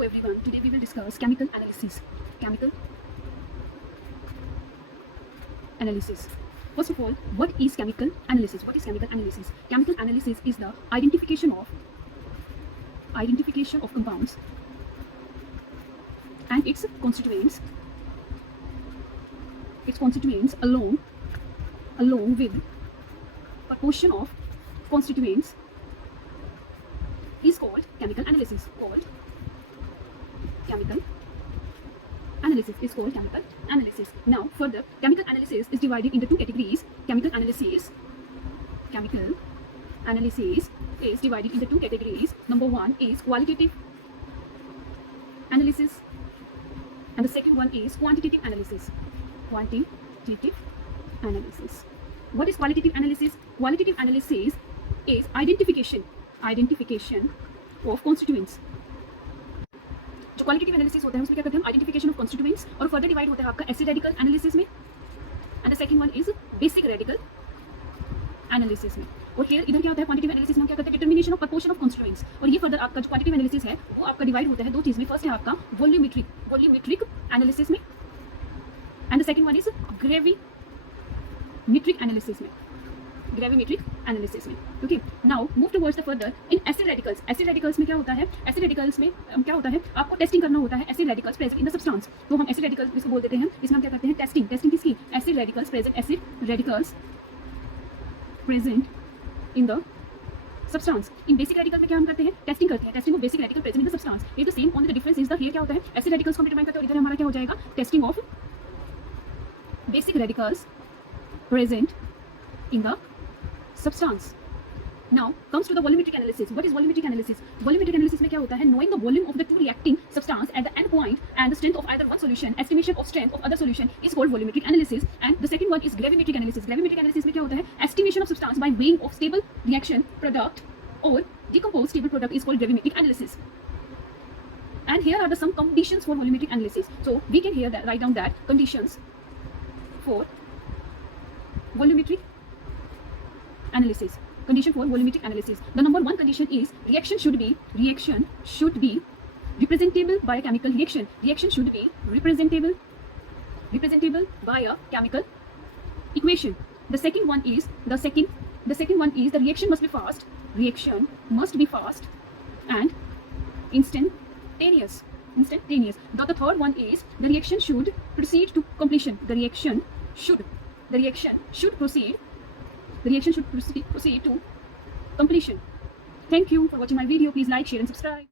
Hello everyone, today we will discuss chemical analysis. Chemical analysis. First of all, what is chemical analysis? What is chemical analysis? Chemical analysis is the identification of compounds and its constituents along with proportion of constituents is called chemical analysis. Now further, chemical analysis is divided into two categories. Chemical analysis is divided into two categories. Number one is qualitative analysis and the second one is quantitative analysis. What is qualitative analysis? Qualitative analysis is identification of constituents. जो qualitative analysis होता है उसमें क्या करते हैं हम identification of constituents, और further divide होता है आपका एसिड रेडिकल एनालिसिस में and the second one is basic radical analysis में. और फिर इधर क्या होता है क्वांटिटेटिव एनालिसिस में हम क्या करते हैं determination of proportion of constituents. और ये फर्दर आपका जो क्वांटिटेटिव एनालिसिस है वो आपका डिवाइड होता है दो चीज में. फर्स्ट है आपका वॉल्यूमेट्रिक एनालिसिस में and the second one is gravimetric analysis में. Okay, now move towards the further in acid radicals. Acid radicals में क्या होता है आपको टेस्टिंग करना होता है acid radicals present in the substance. तो हम एसिड रेडिकल्स इसको बोल देते हैं, इसमें हम क्या करते हैं टेस्टिंग किसकी acid radicals present in the substance. In basic radical में क्या हम करते हैं testing of basic radical present in the substance. It the same, only the difference is the here क्या होता है एसिड रेडिकल्स को हम डिटरमाइन करते हैं और इधर हमारा क्या हो जाएगा testing of basic radicals present in the substance. Now comes to the volumetric analysis. What is volumetric analysis? Volumetric analysis में क्या होता है knowing the volume of the two reacting substance at the end point and the strength of either one solution, estimation of strength of other solution is called volumetric analysis. And the second one is gravimetric analysis. Gravimetric analysis में क्या होता है estimation of substance by weighing of stable reaction product or decomposed stable product is called gravimetric analysis. And here are the some conditions for volumetric analysis. So we can here write down that conditions for volumetric analysis. Condition for volumetric analysis. The number one condition is reaction should be representable by a chemical reaction. Reaction should be representable by a chemical equation. The second one is the reaction must be fast. Reaction must be fast and instantaneous. The third one is the reaction should proceed to completion. The reaction should proceed to completion. Thank you for watching my video. Please like, share and subscribe.